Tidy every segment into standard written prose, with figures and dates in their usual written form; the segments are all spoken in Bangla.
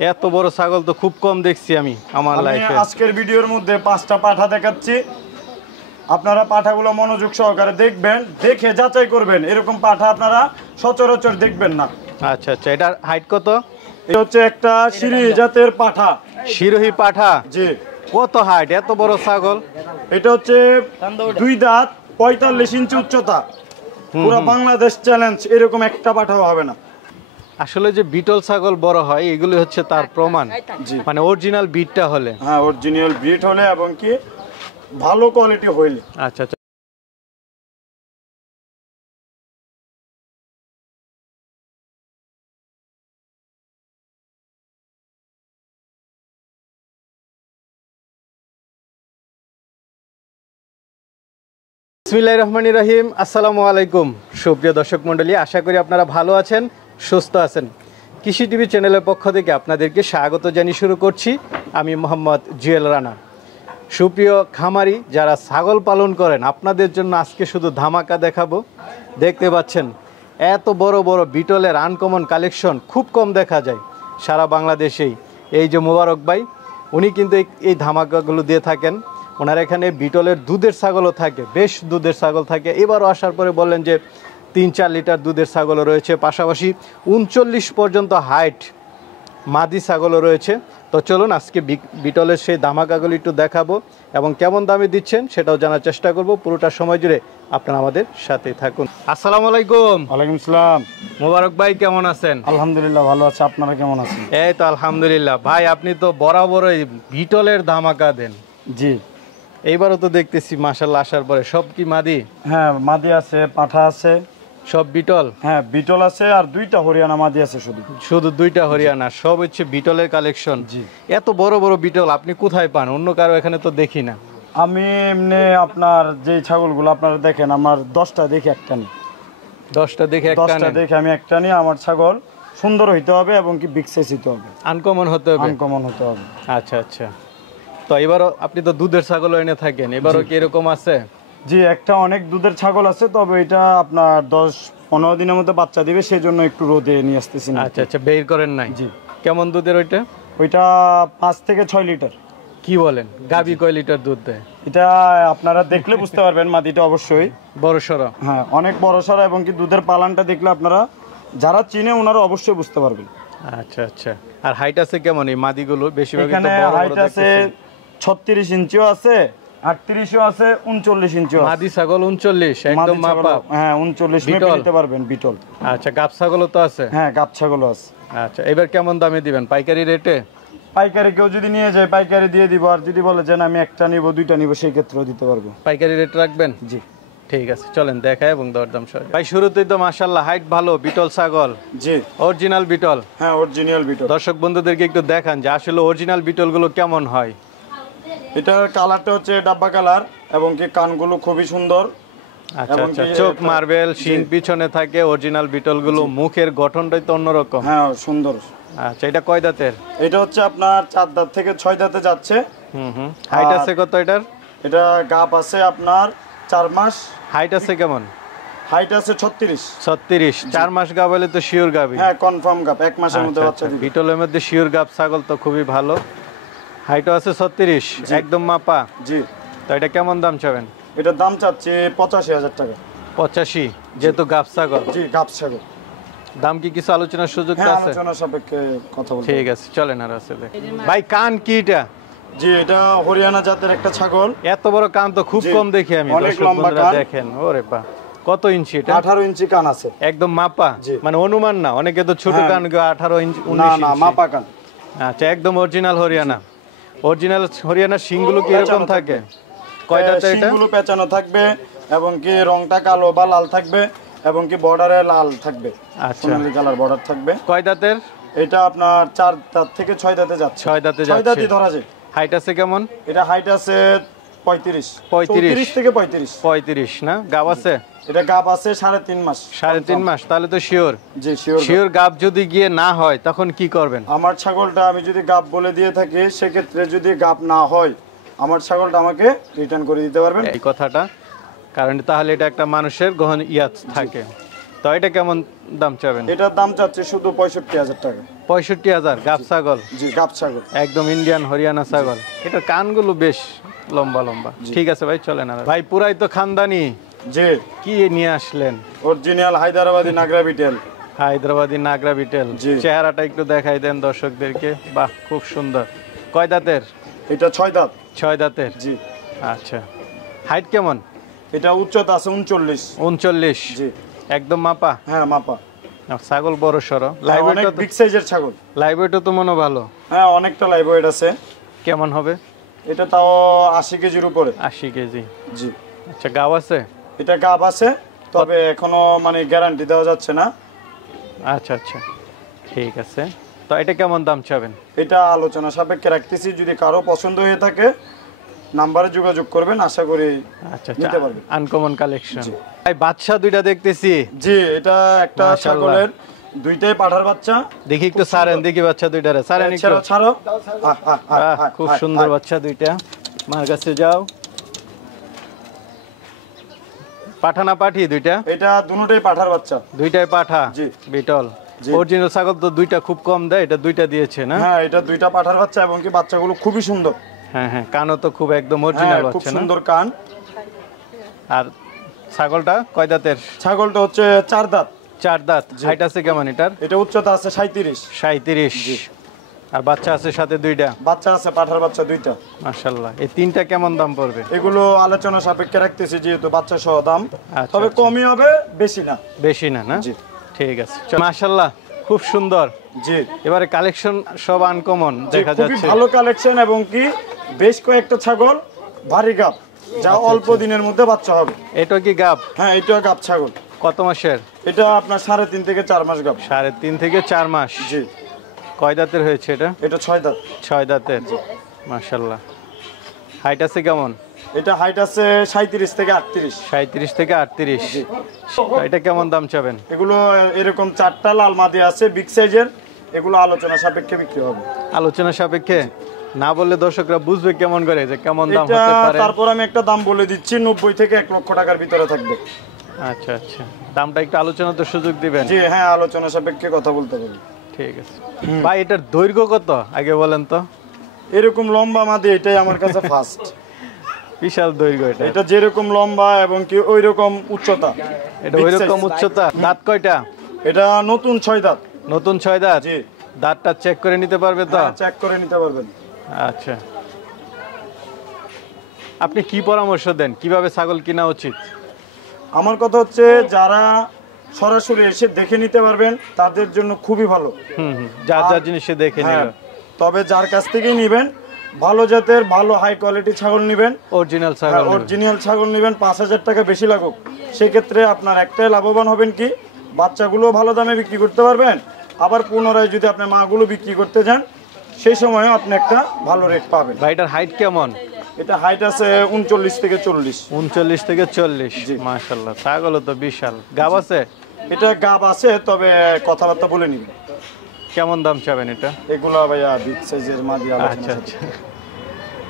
এত বড় ছাগল তো খুব কম দেখছি আমি আমার লাইফে। আজকের ভিডিওর মধ্যে 5টা পাঠা দেখাচ্ছি, আপনারা পাঠাগুলো মনোযোগ সহকারে দেখবেন, দেখে যাচাই করবেন। এরকম পাঠা আপনারা সচরাচর দেখবেন না। আচ্ছা আচ্ছা, এটার হাইট কত? এটা হচ্ছে একটা সিরোহী জাতের পাঠা। সিরোহী পাঠা? জি। কত হাইট এত বড় ছাগল? এটা হচ্ছে 2 দাঁত, 45 ইঞ্চি উচ্চতা। পুরো বাংলাদেশ চ্যালেঞ্জ, এরকম একটা পাঠাও হবে না। আসলে যে বিটল ছাগল বড় হয় এগুলো হচ্ছে তার প্রমাণ, মানে অরিজিনাল ব্রিডটা হলে। হ্যাঁ, অরিজিনাল ব্রিড হলে এবং কি ভালো কোয়ালিটি হইলে। আচ্ছা আচ্ছা। বিসমিল্লাহির রহমানির রহিম। আসসালামু আলাইকুম সুপ্রিয় দর্শক মণ্ডলী, আশা করি আপনারা ভালো আছেন, সুস্থ আছেন। কৃষি টিভি চ্যানেলের পক্ষ থেকে আপনাদেরকে স্বাগত জানিয়ে শুরু করছি আমি মোহাম্মদ জুয়েল রানা। সুপ্রিয় খামারি যারা ছাগল পালন করেন, আপনাদের জন্য আজকে শুধু ধামাকা দেখাবো। দেখতে পাচ্ছেন এত বড় বড় বিটলের আনকমন কালেকশন খুব কম দেখা যায় সারা বাংলাদেশেই। এই যে মোবারক ভাই, উনি কিন্তু এই ধামাকাগুলো দিয়ে থাকেন। ওনার এখানে বিটলের দুধের ছাগলও থাকে, বেশ দুধের ছাগল থাকে। এবারও আসার পরে বললেন যে 3-4 লিটার দুধের ছাগলও রয়েছে, পাশাপাশি 39 পর্যন্ত হাইট মাদি ছাগলও রয়েছে। তো চলুন আজকে বিটলের সেই ধামাকাগুলো একটু দেখাবো এবং কেমন দামে দিচ্ছেন সেটাও জানার চেষ্টা করব। পুরোটা সময় জুড়ে আপনারা আমাদের সাথে থাকুন। আসসালামু আলাইকুম। ওয়ালাইকুম আসসালাম। মোবারক ভাই কেমন আছেন? আলহামদুলিল্লাহ ভালো আছে, আপনারা কেমন আছেন? এই তো আলহামদুলিল্লাহ। ভাই আপনি তো বরাবরই বিটলের ধামাকা দেন। জি। এইবারও তো দেখতেছি মাশাআল্লাহ আসার পরে সব কি মাদি? হ্যাঁ, মাদি আছে, পাঠা আছে, সব বিটল? হ্যাঁ বিটল আছে, আর 2টা হরিয়ানা মাদি আছে। শুধু 2টা হরিয়ানা, সব হচ্ছে বিটলের কালেকশন। জি। এত বড় বড় বিটল আপনি কোথায় পান? অন্য কারো এখানে তো দেখি না। আমি এমনি আপনার যে ছাগলগুলো আপনারা দেখেন, আমার 10টা দেখে একটা নিই। 10টা দেখে একটা? 10টা দেখে আমি একটা নিই। আমার ছাগল সুন্দর হইতে হবে এবং কি বিগ সাইজ হইতে হবে, আনকমন হতে হবে। আনকমন হতে হবে। আচ্ছা আচ্ছা। তো এবারও আপনি তো দুধের ছাগল এনে থাকেন, এবারও কি এরকম আছে? জি, একটা অনেক দুধের ছাগল আছে, তবে এটা আপনার 10-15 দিনের মধ্যে বাচ্চা দিবে, সেজন্য একটু রোদে নিয়ে আসতেছি। আচ্ছা আচ্ছা, বের করেন নাই? জি। কেমন দুধের ওইটা? ওইটা 5 থেকে 6 লিটার। কি বলেন? গাবি কয় লিটার দুধ দেয়? এটা আপনারা দেখলে বুঝতে পারবেন, মাদিটা অবশ্যই বড় সড়ো। হ্যাঁ, অনেক বড় সড়ো এবং কি দুধের পালানটা দেখলে আপনারা যারা চিনে ওনারা অবশ্যই বুঝতে পারবেন। আচ্ছা আচ্ছা। আর হাইট আছে কেমন এই মাদিগুলো? বেশিরভাগ এখানে হাইট আছে 36 ইঞ্চিও আছে, 38ও আছে, 39 ইঞ্চিও আছে। মাদি ছাগল 39 একদম মাপা? হ্যাঁ 39 মেপে নিতে পারবেন বিটল। আচ্ছা, গাব ছাগলও তো আছে? হ্যাঁ, গাব ছাগলও আছে। আচ্ছা, এবার কেমন দামে দিবেন? পাইকারি রেটে? পাইকারি কেউ যদি নিয়ে যায় পাইকারি দিয়ে দিব, আর যদি বলে যে আমি একটা নিব 2টা নিব সেই ক্ষেত্রেও দিতে পারবো। পাইকারি রেট রাখবেন? জি। ঠিক আছে, চলেন দেখাই এবং দরদাম সহ। ভাই শুরুতেই তো মাশাআল্লাহ হাইট ভালো বিটল ছাগল। জি। অরিজিনাল বিটল? হ্যাঁ, অরিজিনাল বিটল। দর্শক বন্ধুদেরকে একটু দেখান যে আসলে অরিজিনাল বিটলগুলো কেমন হয়। এটার কালারটা হচ্ছে ডাব্বা কালার এবং কি কানগুলো খুবই সুন্দর। আচ্ছা আচ্ছা, চোখ মার্বেল, শিং পিছনে থাকে অরিজিনাল বিটলগুলো। মুখের গঠনটাই তো অন্যরকম। হ্যাঁ, সুন্দর। আচ্ছা, এটা কয় দাঁতের? এটা হচ্ছে আপনার 4 দাঁত থেকে 6 দাঁতে যাচ্ছে। হাইট আছে কত এটার? এটা গাব আছে আপনার 4 মাস। হাইট আছে কেমন? হাইট আছে 36। 36? 4 মাস গাব হলে তো শিওর গাবই। হ্যাঁ, কনফার্ম গাব, 1 মাসের মধ্যে বাচ্চা দিবে। বিটলের মধ্যে শিওর গাব ছাগল তো খুবই ভালো। হাইটও আছে 36, একদম মাপা। জি। তো এটা কেমন দাম চাবেন? এটার দাম চাচ্ছি 85,000 টাকা। 85? যেহেতু গাব ছাগল? জি, গাব ছাগল। দাম কি কিছু আলোচনার সুযোগ আছে? হ্যাঁ, আলোচনা সাপেক্ষে কথা বলতে। ঠিক আছে, চলেন। আর আছে ভাই কান কি এটা? জি, এটা হরিয়ানা জাতের একটা ছাগল। এত বড় কান তো খুব কম দেখি আমি। অনেক লম্বা কান। দেখেন, ওরে বাহ, কত ইঞ্চি এটা? 18 ইঞ্চি কান আছে। একদম মাপা? মানে অনুমান না, অনেকে তো ছোট কান 18 ইঞ্চি 19 ইঞ্চি। না, মাপা কান। আচ্ছা, একদম অরিজিনাল হরিয়ানা। অরিজিনাল হরিয়ানার শিংগুলো কি এরকম থাকে? কয়টা এটা? শিংগুলো পেঁচানো থাকবে এবং কি রংটা কালো বা লাল থাকবে এবং কি বর্ডারে লাল থাকবে। আচ্ছা, সোনালী কালার বর্ডার থাকবে। কয় দাঁতের? এটা আপনার 4 দাঁত থেকে 6 দাঁতে যাচ্ছে। 6 দাঁতে যাচ্ছে। 6 দাঁতই ধরা যায়। হাইট আছে কেমন? এটা হাইট আছে 35 থেকে 35। 35 না? গাব আছে? এটা গাব আছে 3.5 মাস। 3.5 মাস? তাহলে তো শিওর? জি, শিওর। শিওর গাব যদি গিয়ে না হয় তখন কি করবেন? আমার ছাগলটা আমি যদি গাব বলে দিয়ে থাকি, সেক্ষেত্রে যদি গাব না হয় আমার ছাগলটা আমাকে রিটার্ন করে দিতে পারবেন এই কথাটা, কারণ তাহলে এটা একটা মানুষের গহন ইয়াত থাকে। তো এটা কেমন দাম চাবেন? এটার দাম চাচ্ছে শুধু 65,000 টাকা। 65,000 গাব ছাগল। জি গাব ছাগল, একদম ইন্ডিয়ান হরিয়ানা ছাগল। এটার কানগুলো বেশ লম্বা লম্বা। ঠিক আছে ভাই, চলেন। আর ভাই পুরাই তো খানদানি। জি। কি নিয়ে আসলেন? অরিজিনাল হায়দ্রাবাদি নাগরা বিটেল। হায়দ্রাবাদি নাগরা বিটেল। চেহারাটা একটু দেখাই দেন দর্শকদেরকে। বাহ, খুব সুন্দর। কয় দাঁতের? এটা 6 দাঁত। 6 দাঁতের। জি। আচ্ছা, হাইট কেমন? এটা উচ্চতা আছে 39। 39? জি। একদম মাপা? হ্যাঁ মাপা। ছাগল বড় সরো। লাইভ ওয়েট বিগ সাইজের ছাগল। লাইভ ওয়েটও তো মনে ভালো। হ্যাঁ অনেকটা লাইভ ওয়েট আছে। কেমন হবে? এটা তাও 80 কেজির উপরে। 80 কেজি? জি। আচ্ছা, গাব আছে? এটা গাব আছে, তবে এখনো মানে গ্যারান্টি দেওয়া যাচ্ছে না। আচ্ছা আচ্ছা, ঠিক আছে। তো এটা কেমন দাম চাবেন? এটা আলোচনা সাপেক্ষে রাখতেছি, যদি কারো পছন্দ হয়ে থাকে নাম্বারে যোগাযোগ করবেন, আশা করি আচ্ছা নিতে পারবেন। Uncommon collection. ভাই বাচ্চা দুইটা দেখতেছি। জি, এটা একটা ছাগলের, দুইটাই পাঠার বাচ্চা। দেখি একটু ছাড়েন, দেখি বাচ্চা দুইটারে ছাড়েন একটু। ছাড়ো। খুব সুন্দর বাচ্চা দুইটা। মার কাছে যাও। পাঠা না পাঠি দুইটা? এটা দুটোই পাঠার বাচ্চা। দুইটাই পাঠা? জি। বিটল। অরিজিনাল ছাগল তো দুইটা খুব কম দেয়, এটা দুইটা দিয়েছে না? হ্যাঁ, এটা দুইটা পাঠার বাচ্চা এবং কি বাচ্চাগুলো খুবই সুন্দর। হ্যাঁ হ্যাঁ, কানও তো খুব একদম অরিজিনাল বাচ্চা, খুব সুন্দর কান। আর ছাগলটা কয় দাঁতের? ছাগলটা হচ্ছে 4 দাঁত। 4 দাঁত। হাইট আছে কেমন এটার? এটা উচ্চতা আছে 37। 37? আর বাচ্চা আছে সাথে দুইটা? বাচ্চা আছে, পাঠার বাচ্চা দুইটা। মাশাআল্লাহ। এই তিনটা কেমন দাম পড়বে? এগুলো আলোচনা সাপেক্ষে রাখতেছি, যেহেতু বাচ্চা সহ দাম। আচ্ছা, তবে কমই হবে, বেশি না। বেশি না? না, জি। ঠিক আছে। মাশাআল্লাহ, খুব সুন্দর। জি। এবারে কালেকশন সব আনকমন দেখা যাচ্ছে। খুবই ভালো কালেকশন এবং কি বেশ কয়েকটা ছাগল ভারী গাব, যা অল্প দিনের মধ্যে বাচ্চা হবে। এটা কি গাব? হ্যাঁ, এটা গাব ছাগল। কত মাসের? এটা আপনার 3.5 থেকে 4 মাস গাব। 3.5 থেকে 4 মাস? জি। কয় দাঁতের হয়েছে এটা? এটা 6 দাঁত। 6 দাঁতের। মাশাআল্লাহ। হাইট আছে কেমন? এটা হাইট আছে 37 থেকে 38। 37 থেকে 38? এটা কেমন দাম চাবেন? এগুলো এরকম 4টা লাল মাদি আছে বিগ সাইজের, এগুলো আলোচনা সাপেক্ষে বিক্রি হবে। আলোচনা সাপেক্ষে? না বললে দর্শকরা বুঝবে কেমন করে যে কেমন দাম এটা হতে পারে? তারপর আমি একটা দাম বলে দিচ্ছি, 90 থেকে 1 লক্ষ টাকার ভিতরে থাকবে। আচ্ছা আচ্ছা, দামটা একটু আলোচনা তো সুযোগ দিবেন? জি হ্যাঁ, আলোচনা সাপেক্ষে কথা বলতে পারি। ঠিক আছে ভাই। এটার দৈর্ঘ্য কত আগে বলেন তো? এরকম লম্বা মাদি এটাই আমার কাছে ফার্স্ট। বিশাল দৈর্ঘ্য এটা। এটা যেরকম লম্বা এবং কি ওই রকম উচ্চতা। এটা ওই রকম উচ্চতা। দাঁত কয়টা? এটা নতুন 6 দাঁত। নতুন 6 দাঁত? জি। দাঁতটা চেক করে নিতে পারবে তো? হ্যাঁ, চেক করে নিতে পারবেন। আচ্ছা, আপনি কি পরামর্শ দেন কিভাবে ছাগল কিনা উচিত? আমার কথা হচ্ছে, যারা সরাসরি এসে দেখে নিতে পারবেন তাদের জন্য খুবই ভালো। যার যার জিনিসে দেখে নিল। তবে যার কাছ থেকেই নেবেন, ভালো জাতের ভালো হাই কোয়ালিটি ছাগল নেবেন, অরিজিনাল ছাগল। অরিজিনাল ছাগল নেবেন। 5,000 টাকা বেশি লাগুক, সেক্ষেত্রে আপনার একটাই লাভবান হবেন কি, বাচ্চাগুলো ভালো দামে বিক্রি করতে পারবেন। আবার পুনরায় যদি আপনি মাগুলো বিক্রি করতে যান, সেই সময়ও আপনি একটা ভালো রেট পাবেন। ভাইটার হাইট কেমন? এটা হাইট আছে 39 থেকে 40। 39 থেকে 40? মাশাআল্লাহ, ছাগলও তো বিশাল। গাব আছে? এটা গাব আছে, তবে কথাবার্তা বলে নিবেন। কেমন দাম চাবেন এটা? এগুলা ভাইয়া বিগ সাইজের মাদি। আচ্ছা আচ্ছা,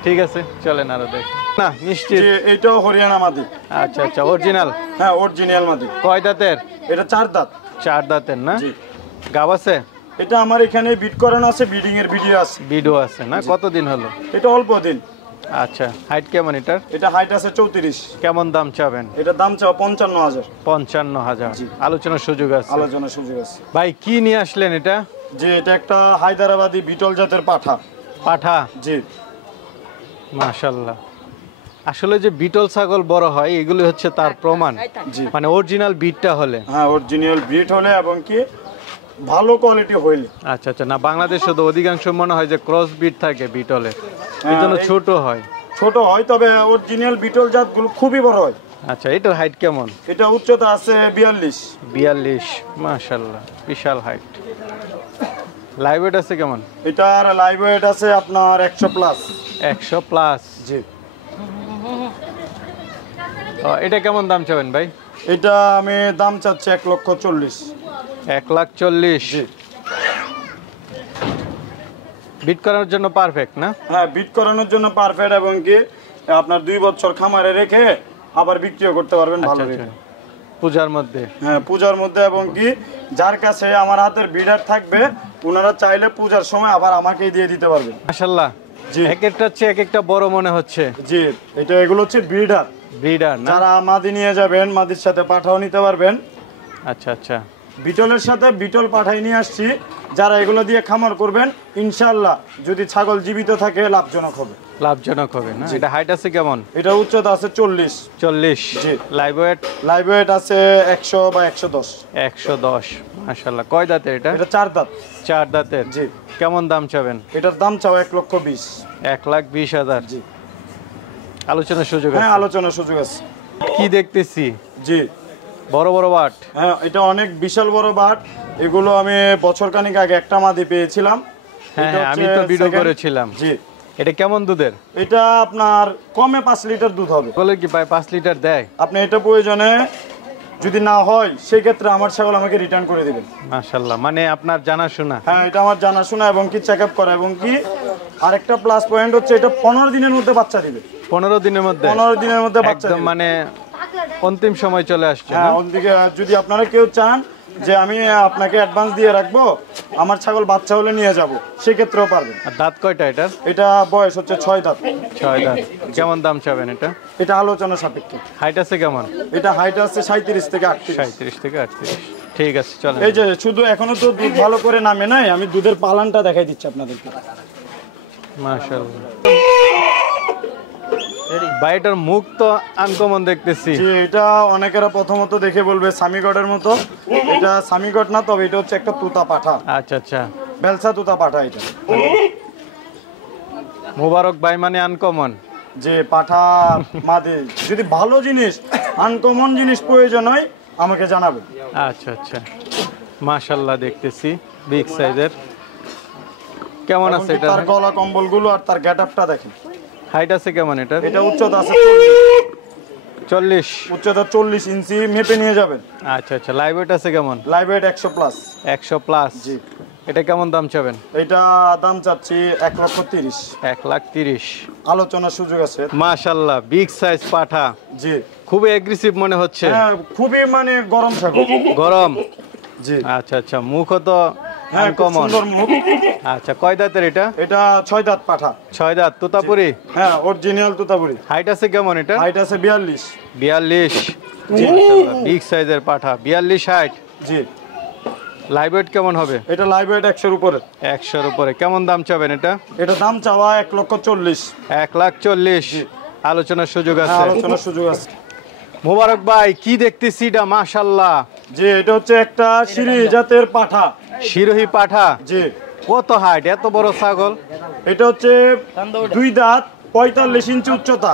ঠিক আছে, চলেন আরো দেখি। না নিশ্চিত? এইটাও হরিয়ানা মাদি। আচ্ছা আচ্ছা, অরিজিনাল? হ্যাঁ, অরিজিনাল মাদি। কয় দাঁতের? এটা 4 দাঁত। 4 দাঁতের না? জি। গাব আছে? এটা আমার এখানে বিট করানো আছে, বিডিং এর ভিডিও আছে। ভিডিও আছে না? কতদিন হলো? এটা অল্প দিন। আচ্ছা, হাইট কেমন এটার? এটা হাইট আছে 34। কেমন দাম চাবেন? এটা দাম চাও 55,000। 55,000? আলোচনার সুযোগ আছে? আলোচনার সুযোগ আছে। ভাই কি নিয়ে আসলেন এটা? যে এটা একটা হায়দ্রাবাদি বিটল জাতের পাঠা। পাঠা? জি। মাশাআল্লাহ। আসলে যে বিটল ছাগল বড় হয় এগুলো হচ্ছে তার প্রমাণ। জি। মানে অরিজিনাল বিটটা হলে? হ্যাঁ, অরিজিনাল বিট হলে এবং কি ভালো কোয়ালিটি হইলে। আচ্ছা আচ্ছা, না বাংলাদেশে তো অধিকাংশ মনে হয় যে ক্রস বিট থাকে বিটলে, এই জন্য ছোট হয়। ছোট হয়, তবে অরিজিনাল বিটল জাতগুলো খুবই বড় হয়। আচ্ছা, এটার হাইট কেমন? এটা উচ্চতা আছে 42। 42? মাশাআল্লাহ, বিশাল হাইট। লাইভ ওয়েট আছে কেমন? এটার লাইভ ওয়েট আছে আপনার 100 প্লাস। 100 প্লাস? জি। এটা কেমন দাম চাবেন ভাই? এটা আমি দাম চাচ্ছি 1,40,000। 1,40,000? জি। বিট করার জন্য পারফেক্ট না? হ্যাঁ, বিট করানোর জন্য পারফেক্ট এবং কি আপনার 2 বছর খামারে রেখে আবার বিক্রিও করতে পারবেন ভালো রেটে। পূজার মধ্যে। হ্যাঁ, পূজার মধ্যে, এবং কি যার কাছে আমার হাতের বিডার থাকবে ওনারা চাইলে পূজার সময় আবার আমাকেই দিয়ে দিতে পারবেন। মাশাআল্লাহ, জি, এক একটা হচ্ছে এক একটা বড় মনে হচ্ছে। জি, এটা এগুলো হচ্ছে ব্রিডার। ব্রিডার না? যারা মাদি নিয়ে যাবেন, মাদির সাথে পাঠাও নিতে পারবেন। আচ্ছা আচ্ছা, বিটলের সাথে বিটল পাঠাই নিয়ে আসছি। যারা এগুলো দিয়ে খামার করবেন, ইনশাআল্লাহ যদি ছাগল জীবিত থাকে লাভজনক হবে। লাভজনক হবে না? এটা হাইট আছে কেমন? এটা উচ্চতা আছে 40। 40। জি। Live weight? লাইভ ওয়েট আছে 100 বা 110। 110। মাশাআল্লাহ। কয় দাঁতের এটা? এটা 4 দাঁত। 4 দাঁতের। জি। কেমন দাম চাবেন? এটার দাম চাও 1,20,000। 1,20,000। জি। আলোচনার সুযোগ আছে? হ্যাঁ, আলোচনার সুযোগ আছে। কি দেখতেছি? জি। বড় বড় বাট। হ্যাঁ, এটা অনেক বিশাল বড় বাট। এগুলো আমি বছর খানিক আগে একটা মাদি পেয়েছিলাম। হ্যাঁ, এটা আমি হচ্ছে তো ভিডিও second- করেছিলাম। জি। এটা কেমন দুধের? এটা আপনার কমে 5 লিটার দুধ হবে। বলে কি প্রায় 5 লিটার দেয়? আপনি এটা প্রয়োজনে যদি না হয় সেই ক্ষেত্রে আমার ছাগল আমাকে রিটার্ন করে দিবেন। মাশাআল্লাহ, মানে আপনার জানাশোনা? হ্যাঁ, এটা আমার জানাশোনা, এবং কি চেক আপ করা, এবং কি আরেকটা প্লাস পয়েন্ট হচ্ছে এটা 15 দিনের মধ্যে বাচ্চা দিবে। 15 দিনের মধ্যে? 15 দিনের মধ্যে বাচ্চা একদম দিবে। মানে অন্তিম সময় চলে আসছে না? হ্যাঁ, ওদিকে যদি আপনারা কেউ চান যে আমি আপনাকে অ্যাডভান্স দিয়ে রাখবো, আমার ছাগল বাচ্চা হলে নিয়ে যাব, সেক্ষেত্রেও পারবেন। আর দাঁত কয়টা এটার? এটা বয়স হচ্ছে 6 দাঁত। 6 দাঁত। কেমন দাম চাবেন এটা? এটা আলোচনা সাপেক্ষে। হাইট আছে কেমন? এটা হাইট আছে 37 থেকে 38। 37 থেকে 38। ঠিক আছে, চলেন। এই যে শুধু এখনো তো দুধ ভালো করে নামে নাই, আমি দুধের পালানটা দেখাই দিচ্ছি আপনাদেরকে। মাশাআল্লাহ। বাইটার মুখ তো আনকমন দেখতেছি। জি, এটা অনেকেরা প্রথমত দেখে বলবে সামিগডের মতো। এটা সামিগড না, তবে এটা হচ্ছে একটা তুতা পাঠা। আচ্ছা আচ্ছা, বেলসা তুতা পাঠা এটা। মোবারক ভাই মানে আনকমন। যে পাঠা মাদি যদি ভালো জিনিস, আনকমন জিনিস প্রয়োজন হয় আমাকে জানাবেন। আচ্ছা আচ্ছা, মাশাআল্লাহ দেখতেছি বিগ সাইজের। কেমন আছে এটা? তার গলা কম্বলগুলো আর তার গেটআপটা দেখেন। হাইট আছে কেমন এটা? এটা উচ্চতা আছে 40। উচ্চতা 40 ইঞ্চি মেপে নিয়ে যাবেন। আচ্ছা আচ্ছা, লাইভ ওয়েট আছে কেমন? Live weight 100 plus. 100 প্লাস। জি। এটা কেমন দাম চাবেন? এটা দাম চাচ্ছি 1,30,000। 1,30,000। আলোচনার সুযোগ আছে। মাশাআল্লাহ, বিগ সাইজ পাঠা। জি। খুবই অ্যাগ্রেসিভ মনে হচ্ছে। হ্যাঁ, খুবই মানে গরম ছাগল। গরম। জি। আচ্ছা আচ্ছা, মুখও তো হ্যাঁ, খুব আনকমন। সুন্দর মুখ। আচ্ছা, কয় দাঁতের এটা? এটা 6 দাঁত পাঠা। 6 দাঁত, তোতাপুরি। হ্যাঁ, অরিজিনাল তুতাপুরি। হাইট আছে কেমন এটা? হাইট আছে 42। 42। জি। বিগ সাইজের পাঠা, 42 হাইট। জি। লাইভ ওয়েট কেমন হবে? এটা লাইভ ওয়েট 100 এর উপরে। 100-র উপরে। কেমন দাম চাবেন এটা? এটা দাম চাওয়া 1,40,000। 1,40,000। আলোচনার সুযোগ হ্যাঁ, আছে? আলোচনার সুযোগ আছে। মোবারক ভাই, কি দেখতেছি এটা? মাশাআল্লাহ। জি, এটা হচ্ছে একটা সিরি জাতের পাঠা। শিরোহী পাঠা। জি। কত হাইট এত বড় ছাগল? এটা হচ্ছে 2 দাঁত, 45 ইঞ্চি উচ্চতা।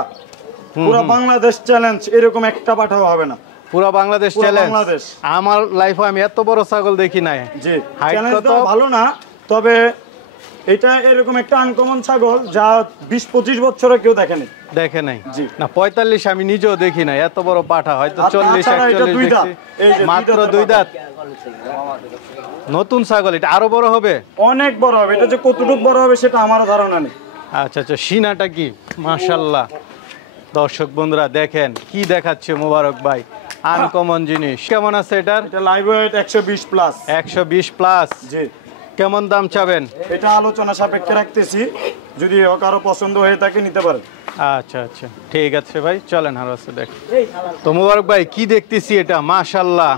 পুরো বাংলাদেশ চ্যালেঞ্জ, এরকম একটা পাঠাও হবে না। পুরো বাংলাদেশ পুরো চ্যালেঞ্জ? বাংলাদেশ। আমার লাইফে আমি এত বড় ছাগল দেখি নাই। জি। হাইট চ্যালেঞ্জ কত? দেওয়া ভালো না, তবে এটা এরকম একটা আনকমন ছাগল যা 20-25 বছরে কেউ দেখেনি। দেখে নাই? জি। না, 45 আমি নিজেও দেখি নাই। এত বড় পাঠা হয়তো আর 40 তাছাড়া এটা 41 দুই দাঁত। দেখছি। এই যে মাত্র দুই 2 দাঁত। নতুন ছাগল, এটা আরো বড় হবে? অনেক বড় হবে। এটা যে কতটুকু বড় হবে সেটা আমারও ধারণা নেই। আচ্ছা আচ্ছা, সিনাটা কি? মাশাআল্লাহ। দর্শক বন্ধুরা দেখেন কি দেখাচ্ছে মোবারক ভাই, আনকমন জিনিস। কেমন আছে এটার? এটা লাইভ ওয়েট 120 প্লাস। 120 প্লাস। জি। কেমন দাম চাবেন? এটা আলোচনা সাপেক্ষে রাখতেছি, যদি কারো পছন্দ হয়ে থাকে নিতে পারেন। আচ্ছা আচ্ছা, ঠিক আছে ভাই, চলেন আরো আছে দেখ। তো মোবারক ভাই, কি দেখতেছি এটা? মাশাআল্লাহ।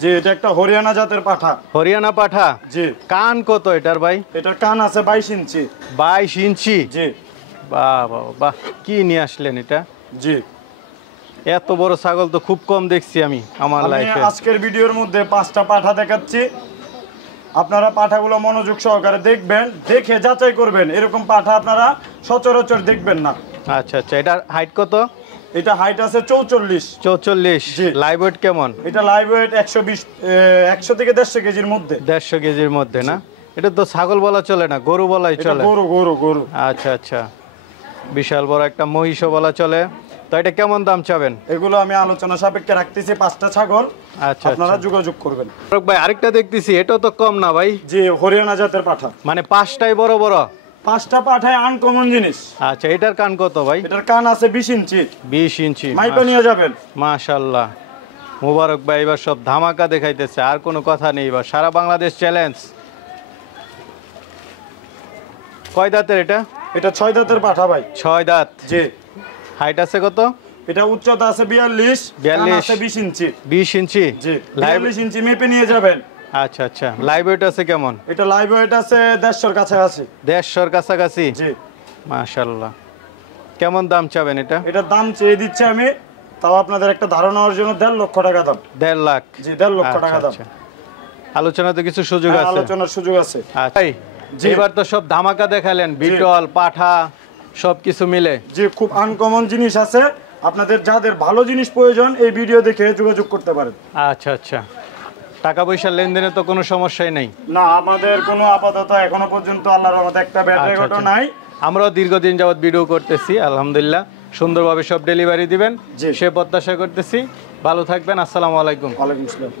জি, এটা একটা হরিয়ানা জাতের পাঠা। হরিয়ানা পাঠা। জি। কান কত এটার ভাই? এটার কান আছে 22 ইঞ্চি। 22 ইঞ্চি। জি। বাহ বাহ বাহ, কি নিয়ে আসলেন এটা? জি। এত বড় ছাগল তো খুব কম দেখছি আমি আমার আমি লাইফে। আজকের ভিডিওর মধ্যে 5টা পাঠা দেখাচ্ছি। আপনারা পাঠাগুলো মনোযোগ সহকারে দেখবেন, দেখে যাচাই করবেন। এরকম পাঠা আপনারা সচরাচর দেখবেন না। আচ্ছা আচ্ছা, এটার হাইট কত? এটা হাইট আছে 44। 44। জি। লাইভ ওয়েট কেমন? এটা লাইভ ওয়েট 100 থেকে 150 কেজির মধ্যে। 150 কেজির মধ্যে না? এটা তো ছাগল বলা চলে না, গরু বলাই এটা চলে। গরু গরু গরু। আচ্ছা আচ্ছা, বিশাল বড় একটা মহিষও বলা চলে। তো এটা কেমন দাম চাবেন? এগুলো আমি আলোচনা সাপেক্ষে রাখতেছি 5টা ছাগল। আচ্ছা আপনারা আচ্ছা। যোগাযোগ করবেন। মোবারক ভাই, আরেকটা দেখতেছি, এটাও তো কম না ভাই? জি, হরিয়ানা জাতের পাঠা। মানে 5টাই বড় বড়? 5টা পাঠায় আনকমন জিনিস। আচ্ছা, এটার কান কত ভাই? এটার কান আছে 20 ইঞ্চি। 20 ইঞ্চি। মাইপা নিয়ে যাবেন। মাশাআল্লাহ। মোবারক ভাই এবার সব ধামাকা দেখাইতেছে, আর কোনো কথা নেই, এবার সারা বাংলাদেশ চ্যালেঞ্জ। কয় দাঁতের এটা? এটা 6 দাঁতের পাঠা ভাই। 6 দাঁত। জি। হাইট আছে কত? এটা উচ্চতা আছে 42, কান আছে 20 ইঞ্চি। 20 ইঞ্চি। জি, 42 ইঞ্চি মেপে নিয়ে যাবেন। আচ্ছা আচ্ছা, লাইভ ওয়েট আছে কেমন? এটা লাইভ ওয়েট আছে 150 কাছাকাছি। 150 কাছাকাছি। জি। মাশাআল্লাহ। কেমন দাম চাবেন এটা? এটার দাম চেয়ে দিচ্ছি আমি, তাও আপনাদের একটা ধারণা হওয়ার জন্য 1.5 লক্ষ টাকা দাম। 1.5 লাখ? জি, 1.5 লক্ষ টাকা দাম। আলোচনাতে কিছু সুযোগ আছে? আলোচনার সুযোগ আছে। আচ্ছা, এবার তো সব ধামাকা দেখালেন, বিটল পাঠা সবকিছু মিলে। জি, খুব আনকমন জিনিস আছে, আপনাদের যাদের ভালো জিনিস প্রয়োজন এই ভিডিও দেখে যোগাযোগ করতে পারেন। আচ্ছা আচ্ছা, টাকা পয়সার লেনদেনে তো কোনো সমস্যাই নেই? না, আমাদের কোনো আপাতত এখনো পর্যন্ত আল্লাহর রহমতে একটা ব্যাড রেকর্ডও নাই। আমরাও দীর্ঘদিন যাবত ভিডিও করতেছি, আলহামদুলিল্লাহ সুন্দরভাবে সব ডেলিভারি দিবেন জি। সে প্রত্যাশা করতেছি। ভালো থাকবেন, আসসালামু আলাইকুম। ওয়ালাইকুম আসসালাম।